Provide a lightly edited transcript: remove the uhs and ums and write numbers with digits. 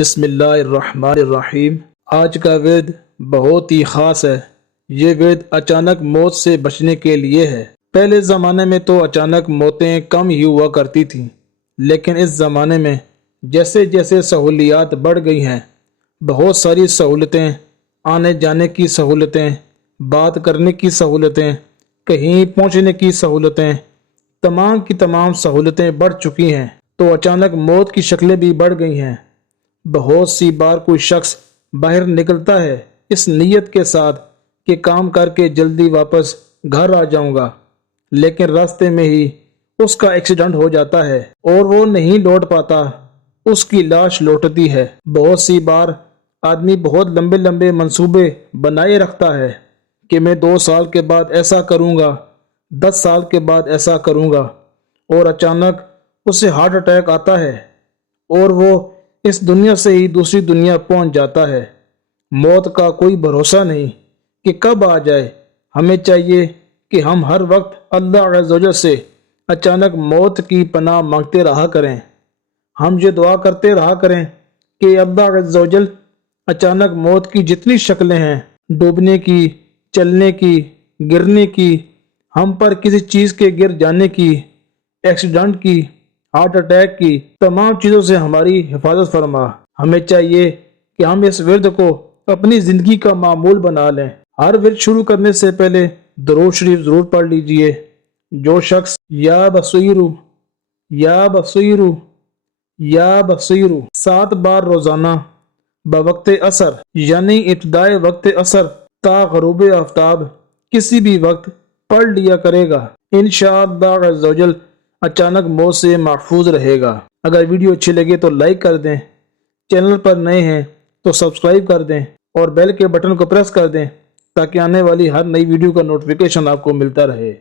بسم اللہ الرحمن الرحیم۔ آج کا ورد بہت ہی خاص ہے۔ یہ ورد اچانک موت سے بچنے کے لیے ہے۔ پہلے زمانے میں تو اچانک موتیں کم ہی ہوا کرتی تھیں، لیکن اس زمانے میں جیسے جیسے سہولیات بڑھ گئی ہیں، بہت ساری سہولتیں، آنے جانے کی سہولتیں، بات کرنے کی سہولتیں، کہیں پہنچنے کی سہولتیں، تمام کی تمام سہولتیں بڑھ چکی ہیں، تو اچانک موت کی شکلیں بھی بڑھ گئی ہیں۔ بہت سی بار کوئی شخص باہر نکلتا ہے اس نیت کے ساتھ کہ کام کر کے جلدی واپس گھر آ جاؤں گا، لیکن راستے میں ہی اس کا ایکسیڈنٹ ہو جاتا ہے اور وہ نہیں لوٹ پاتا، اس کی لاش لوٹتی ہے۔ بہت سی بار آدمی بہت لمبے لمبے منصوبے بنائے رکھتا ہے کہ میں 2 سال کے بعد ایسا کروں گا، 10 سال کے بعد ایسا کروں گا، اور اچانک اسے ہارٹ اٹیک آتا ہے اور وہ اس دنیا سے ہی دوسری دنیا پہنچ جاتا ہے۔ موت کا کوئی بھروسہ نہیں کہ کب آ جائے۔ ہمیں چاہیے کہ ہم ہر وقت اللہ عز و جل سے اچانک موت کی پناہ مانگتے رہا کریں۔ ہم یہ دعا کرتے رہا کریں کہ اللہ عز و جل اچانک موت کی جتنی شکلیں ہیں، ڈوبنے کی، چلنے کی، گرنے کی، ہم پر کسی چیز کے گر جانے کی، ایکسیڈنٹ کی، ہارٹ اٹیک کی، تمام چیزوں سے ہماری حفاظت فرما۔ ہمیں چاہیے کہ ہم اس ورد کو اپنی زندگی کا معمول بنا لیں۔ ہر ورد شروع کرنے سے پہلے درود شریف ضرور پڑھ لیجئے۔ جو شخص یا بصیرو یا بصیرو یا بصیرو 7 بار روزانہ بوقت عصر، یعنی ابتدائے وقت عصر تا غروب آفتاب کسی بھی وقت پڑھ لیا کرے گا، انشاءاللہ عز و جل اچانک موت سے محفوظ رہے گا۔ اگر ویڈیو اچھی لگے تو لائک کر دیں، چینل پر نئے ہیں تو سبسکرائب کر دیں اور بیل کے بٹن کو پریس کر دیں تاکہ آنے والی ہر نئی ویڈیو کا نوٹیفیکیشن آپ کو ملتا رہے۔